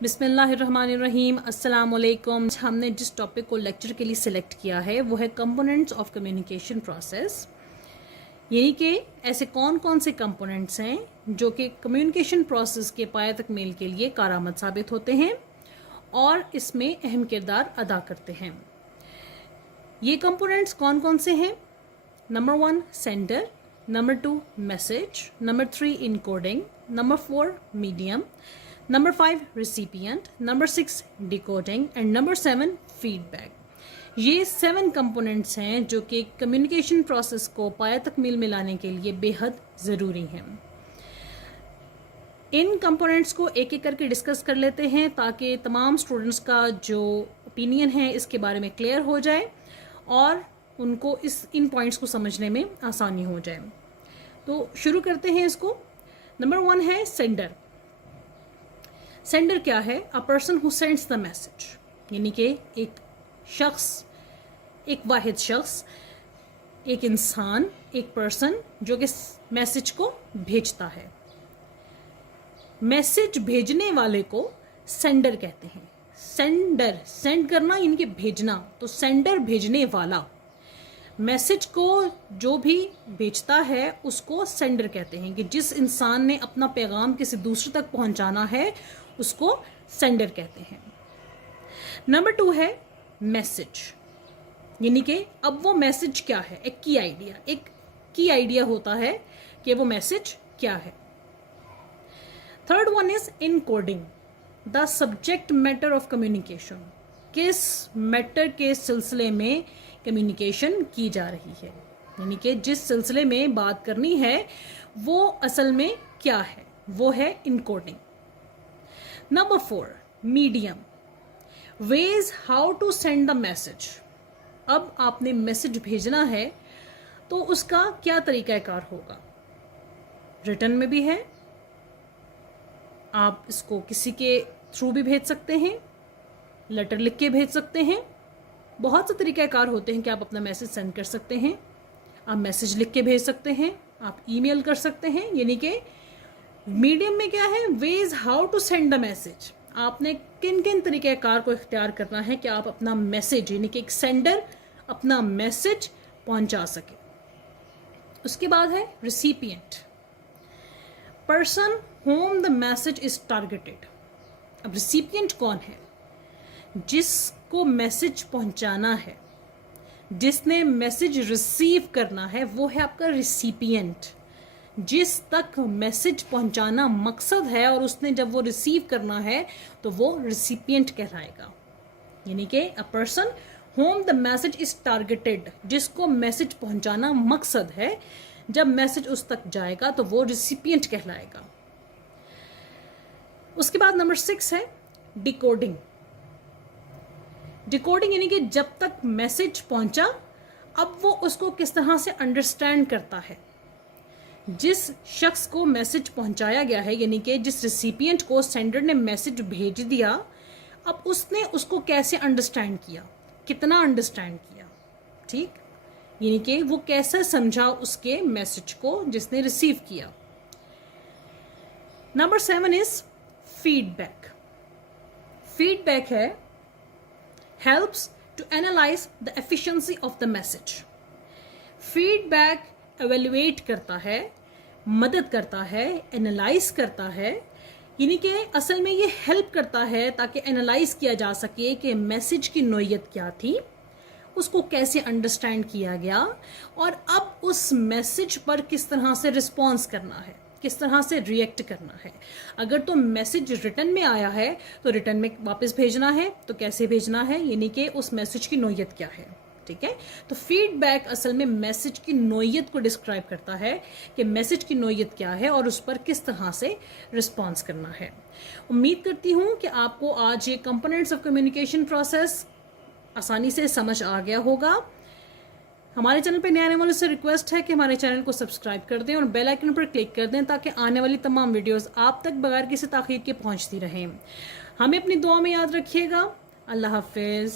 बिस्मिल्लाहिर्रहमानिर्रहीम अस्सलाम वालेकुम। हमने जिस टॉपिक को लेक्चर के लिए सिलेक्ट किया है वो है कंपोनेंट्स ऑफ कम्युनिकेशन प्रोसेस, यानी कि ऐसे कौन कौन से कंपोनेंट्स हैं जो कि कम्युनिकेशन प्रोसेस के पाया तक मेल के लिए कारआमद साबित होते हैं और इसमें अहम किरदार अदा करते हैं। ये कंपोनेंट्स कौन कौन से हैं? Number 1 sender, number 2 message, number 3 encoding, number 4 medium, number 5 recipient, number 6 decoding and number 7 feedback. ये 7 कंपोनेंट्स हैं जो कि कम्युनिकेशन प्रोसेस को पाया तक मेल मिलाने के लिए बेहद ज़रूरी हैं। इन कंपोनेंट्स को एक एक करके डिस्कस कर लेते हैं ताकि तमाम स्टूडेंट्स का जो ओपिनियन है इसके बारे में क्लियर हो जाए और उनको इन पॉइंट्स को समझने में आसानी हो जाए। तो शुरू करते हैं इसको। नंबर 1 है सेंडर। सेंडर क्या है? A person who sends the message, यानी कि एक शख्स, एक वाहिद शख्स, एक इंसान, एक पर्सन जो कि मैसेज को भेजता है। मैसेज भेजने वाले को सेंडर कहते हैं। सेंडर, सेंड करना यानी कि भेजना, तो सेंडर भेजने वाला। मैसेज को जो भी भेजता है उसको सेंडर कहते हैं कि जिस इंसान ने अपना पैगाम किसी दूसरे तक पहुंचाना है उसको सेंडर कहते हैं। नंबर 2 है मैसेज, यानी कि अब वो मैसेज क्या है? एक की आइडिया होता है कि वो मैसेज क्या है। Third one is encoding, the subject matter of communication. किस मैटर के सिलसिले में कम्युनिकेशन की जा रही है, यानी कि जिस सिलसिले में बात करनी है वो असल में क्या है, वो है encoding. Number 4 medium, ways how to send the message. अब आपने मैसेज भेजना है तो उसका क्या तरीकाकार होगा? रिटन में भी है, आप इसको किसी के थ्रू भी भेज सकते हैं, लेटर लिख के भेज सकते हैं। बहुत से तरीकाकार होते हैं कि आप अपना मैसेज सेंड कर सकते हैं। आप मैसेज लिख के भेज सकते हैं, आप ईमेल कर सकते हैं, यानी कि मीडियम में क्या है? Ways how to send the message. आपने किन किन तरीकाकार को इख्तियार करना है कि आप अपना मैसेज, यानी कि एक सेंडर अपना मैसेज पहुंचा सके। उसके बाद है recipient, person home the message is targeted. अब रिसिपिएंट कौन है? जिसको मैसेज पहुंचाना है, जिसने मैसेज रिसीव करना है, वो है आपका रिसिपिएंट। जिस तक मैसेज पहुंचाना मकसद है और उसने जब वो रिसीव करना है तो वो रिसिपिएंट कहलाएगा। यानी कि a person home the message is targeted, जिसको मैसेज पहुंचाना मकसद है, जब मैसेज उस तक जाएगा तो वो रिसिपिएंट कहलाएगा। उसके बाद नंबर 6 है डिकोडिंग। डिकोडिंग यानी कि जब तक मैसेज पहुंचा अब वो उसको किस तरह से अंडरस्टैंड करता है। जिस शख्स को मैसेज पहुंचाया गया है, यानी कि जिस रिसिपिएंट को सेंडर ने मैसेज भेज दिया, अब उसने उसको कैसे अंडरस्टैंड किया, कितना अंडरस्टैंड किया, ठीक, यानी कि वो कैसे समझा उसके मैसेज को जिसने रिसीव किया। Number 7 is feedback. फीडबैक है helps to analyze the efficiency of the message. Feedback evaluate करता है, मदद करता है, एनालाइज करता है, यानी कि असल में ये हेल्प करता है ताकि एनालाइज किया जा सके कि मैसेज की नोयत क्या थी, उसको कैसे अंडरस्टैंड किया गया और अब उस मैसेज पर किस तरह से रिस्पॉन्स करना है, किस तरह से रिएक्ट करना है। अगर तो मैसेज रिटर्न में आया है तो रिटर्न में वापस भेजना है तो कैसे भेजना है, यानी कि उस मैसेज की नोयत क्या है, ठीक है। तो फीडबैक असल में मैसेज की नोयत को डिस्क्राइब करता है कि मैसेज की नोयत क्या है और उस पर किस तरह से रिस्पॉन्स करना है। उम्मीद करती हूँ कि आपको आज ये कंपोनेंट्स ऑफ कम्युनिकेशन प्रोसेस आसानी से समझ आ गया होगा। हमारे चैनल पर नए आने वालों से रिक्वेस्ट है कि हमारे चैनल को सब्सक्राइब कर दें और बेल आइकन पर क्लिक कर दें ताकि आने वाली तमाम वीडियोस आप तक बगैर किसी ताखीर के पहुंचती रहें। हमें अपनी दुआ में याद रखिएगा। अल्लाह हाफिज़।